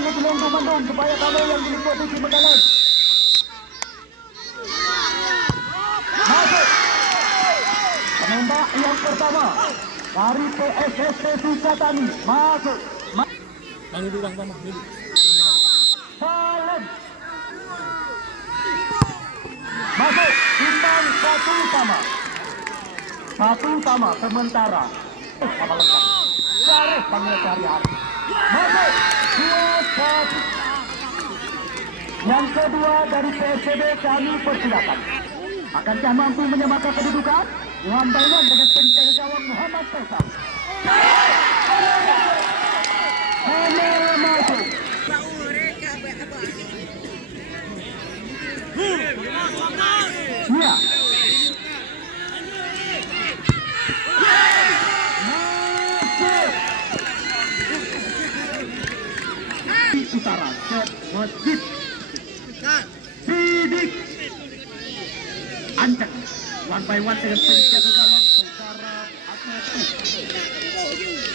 Silakan ditolong komandan supaya kalau yang di posisi mendalam. Masuk. Penembak yang pertama dari PSST Sukatani masuk. Bang duduk bang, duduk. Salam. Masuk. Timbang satu sama sementara. Sama lengkap. Garis panggil carian. Masuk. 2-1. Yang kedua dari PSBB kami persilakan. Akankah mampu menyamakan kedudukan? Ilham Baiwan dengan penjaga gawang Muhammad Faisal. Kamera masuk. Ya. Di utara ke masjid Sidik Ancak one by one dengan penjaga gawang saudara Atletik.